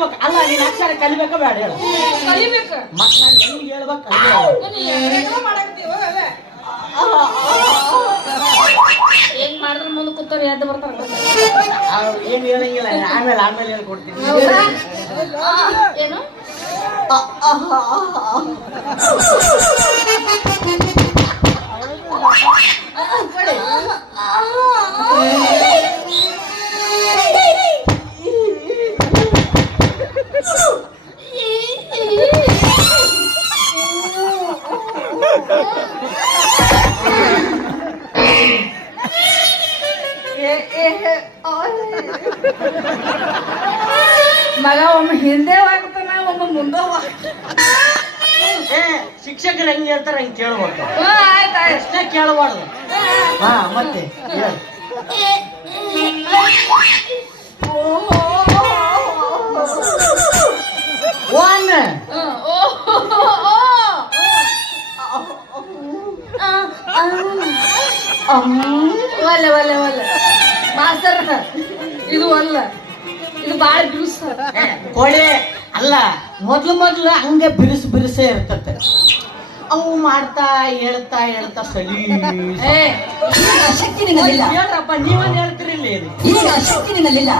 ಹೇಳ್ಬೇಕು ಅಲ್ಲ ನೀನ್ ಅಕ್ಷರ ಕಲಿಬೇಕ ಬೇಡ ಹೇಳು ಕಲಿಬೇಕ ಮತ್ ನಾನು ಹೆಂಗ್ ಹೇಳ್ಬೇಕು ಹೆಂಗ್ ಮಾಡಿದ್ರೆ ಮುಂದೆ ಕೂತವ್ರು ಎದ್ದು ಬರ್ತಾರ ಏನ್ ಹೇಳಂಗಿಲ್ಲ ಆಮೇಲೆ ಹೇಳ್ಕೊಡ್ತೀನಿ ಏನು ಮಗ ಒಮ್ಮೆ ಹಿಂದೆ ಹೋಗ್ತಾನ ಒಮ್ಮೆ ಮುಂದೆ ಶಿಕ್ಷಕರು ಹೆಂಗ್ ಹೇಳ್ತಾರ ಹಂಗ್ ಕೇಳ್ಬೇಕು ಆಯ್ತು ಪ್ರಶ್ನೆ ಕೇಳಬಾರ್ದು ಹಾ ಮತ್ತೆ ಒನ್ ಒಲ್ಲೆ ಒಲ್ಲೆ ಒಲ್ಲೆ ಮಾಸ್ತರ್ ಇದು ಅಲ್ಲ ಇದು ಬಾಳ ಬಿರುಸ ಕೋಳಿ ಅಲ್ಲ ಮೊದ್ಲು ಹಂಗೆ ಬಿರುಸೇ ಇರ್ತತೆ ಅವು ಮಾಡ್ತಾ ಹೇಳ್ತಾ ಸಲಿ ಶಕ್ತಿ ನಿನ್ನಲ್ಲಿಲ್ಲ ಹೇಳ್ರಪ್ಪ ನೀವನ್ ಹೇಳ್ತಿರಿಲ್ಲ ಈಗ ಶಕ್ತಿ ನಿನ್ನಲ್ಲಿಲ್ಲ